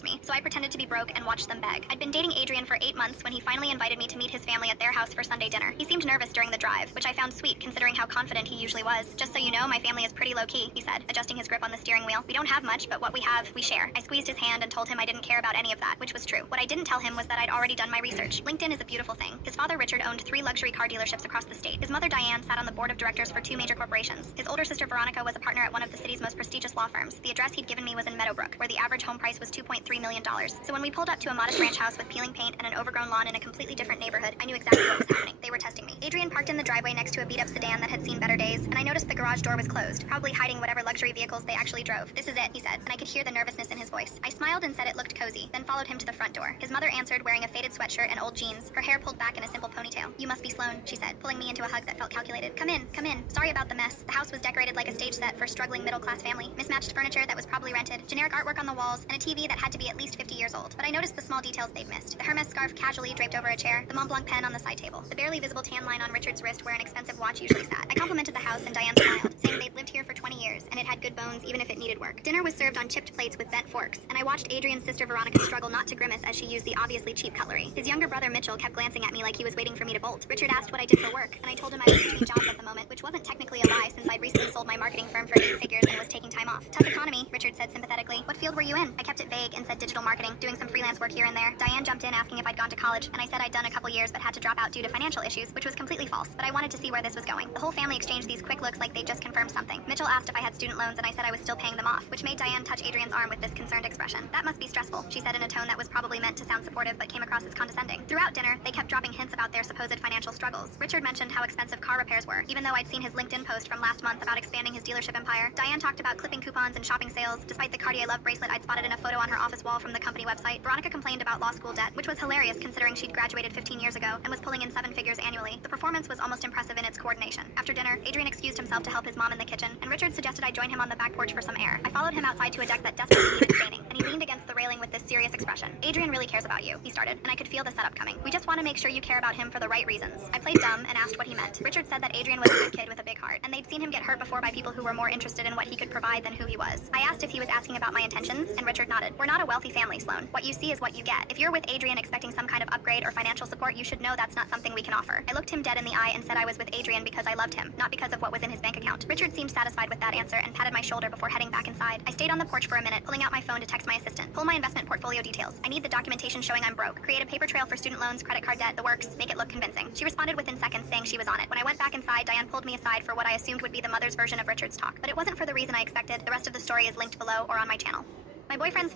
trust me, so I pretended to be broke and watched them beg. I'd been dating Adrian for 8 months when he finally invited me to meet his family at their house for Sunday dinner. He seemed nervous during the drive, which I found sweet considering how confident he usually was. Just so you know, my family is pretty low-key, he said, adjusting his grip on the steering wheel. We don't have much, but what we have, we share. I squeezed his hand and told him I didn't care about any of that, which was true. What I didn't tell him was that I'd already done my research. LinkedIn is a beautiful thing. His father, Richard, owned 3 luxury car dealerships across the state. His mother, Diane, sat on the board of directors for 2 major corporations. His older sister, Veronica, was a partner at one of the city's most prestigious law firms. The address he'd given me was in Meadowbrook, where the average home price was $2.3 million. So when we pulled up to a modest ranch house with peeling paint and an overgrown lawn in a completely different neighborhood, I knew exactly what was happening. They were testing me. Adrian parked in the driveway next to a beat-up sedan that had seen better days, and I noticed the garage door was closed, probably hiding whatever luxury vehicles they actually drove. This is it, he said, and I could hear the nervousness in his voice. I smiled and said it looked cozy, then followed him to the front door. His mother answered wearing a faded sweatshirt and old jeans, her hair pulled back in a simple ponytail. You must be Sloan, she said, pulling me into a hug that felt calculated. Come in, come in. Sorry about the mess. The house was decorated like a stage set for a struggling middle-class family. Mismatched furniture that was probably rented, generic artwork on the walls, and a TV that had to be at least 50 years old. But I noticed the small details they'd missed. The Hermes scarf casually draped over a chair, the Mont Blanc pen on the side table, the barely visible tan line on Richard's wrist where an expensive watch usually sat. I complimented the house and Diane smiled, saying they'd lived here for 20 years and it had good bones even if it needed work. Dinner was served on chipped plates with bent forks, and I watched Adrian's sister Veronica struggle not to grimace as she used the obviously cheap cutlery. His younger brother Mitchell kept glancing at me like he was waiting for me to bolt. Richard asked what I did for work, and I told him I was between jobs at the moment, which wasn't technically a lie since I'd recently sold my marketing firm for 8 figures and was taking time off. Tough economy, Richard said sympathetically. What field were you in? I kept it vague and said digital marketing, doing some freelance work here and there. Diane jumped in asking if I'd gone to college, and I said I'd done a couple years but had to drop out due to financial issues, which was completely false, but I wanted to see where this was going. The whole family exchanged these quick looks like they just confirmed something. Mitchell asked if I had student loans and I said I was still paying them off, which made Diane touch Adrian's arm with this concerned expression. That must be stressful, she said in a tone that was probably meant to sound supportive but came across as condescending. Throughout dinner, they kept dropping hints about their supposed financial struggles. Richard mentioned how expensive car repairs were, even though I'd seen his LinkedIn post from last month about expanding his dealership empire. Diane talked about clipping coupons and shopping sales, despite the Cartier Love bracelet I'd spotted in a photo on her office wall from the company website. Veronica complained about law school debt, which was hilarious considering she'd graduated 15 years ago and was pulling in 7 figures annually. The performance was almost impressive in its coordination. After dinner, Adrian excused himself to help his mom in the kitchen, and Richard suggested I join him on the back porch for some air. I followed him outside to a deck that desperately needed staining, and he leaned against the railing with this serious expression. Adrian really cares about you, he started, and I could feel the setup coming. We just want to make sure you care about him for the right reasons. I played dumb and asked what he meant. Richard said that Adrian was a good kid with a big heart, and they'd seen him get hurt before by people who were more interested in what he could provide than who he was. I asked if he was asking about my intentions, and Richard nodded. We're not a wealthy family, Sloan. What you see is what you get. If you're with Adrian expecting some kind of upgrade or financial support, you should know that's not something we can offer. I looked him dead in the eye and said I was with Adrian because I loved him, not because of what was in his bank account. Richard seemed satisfied with that answer and patted my shoulder before heading back inside. I stayed on the porch for a minute, pulling out my phone to text my assistant. Pull my investment portfolio details. I need the documentation showing I'm broke. Create a paper trail for student loans, credit card debt, the works. Make it look convincing. She responded within seconds saying she was on it. When I went back inside, Diane pulled me aside for what I assumed would be the mother's version of Richard's talk. But it wasn't for the reason I expected. The rest of the story is linked below or on my channel. My boyfriend's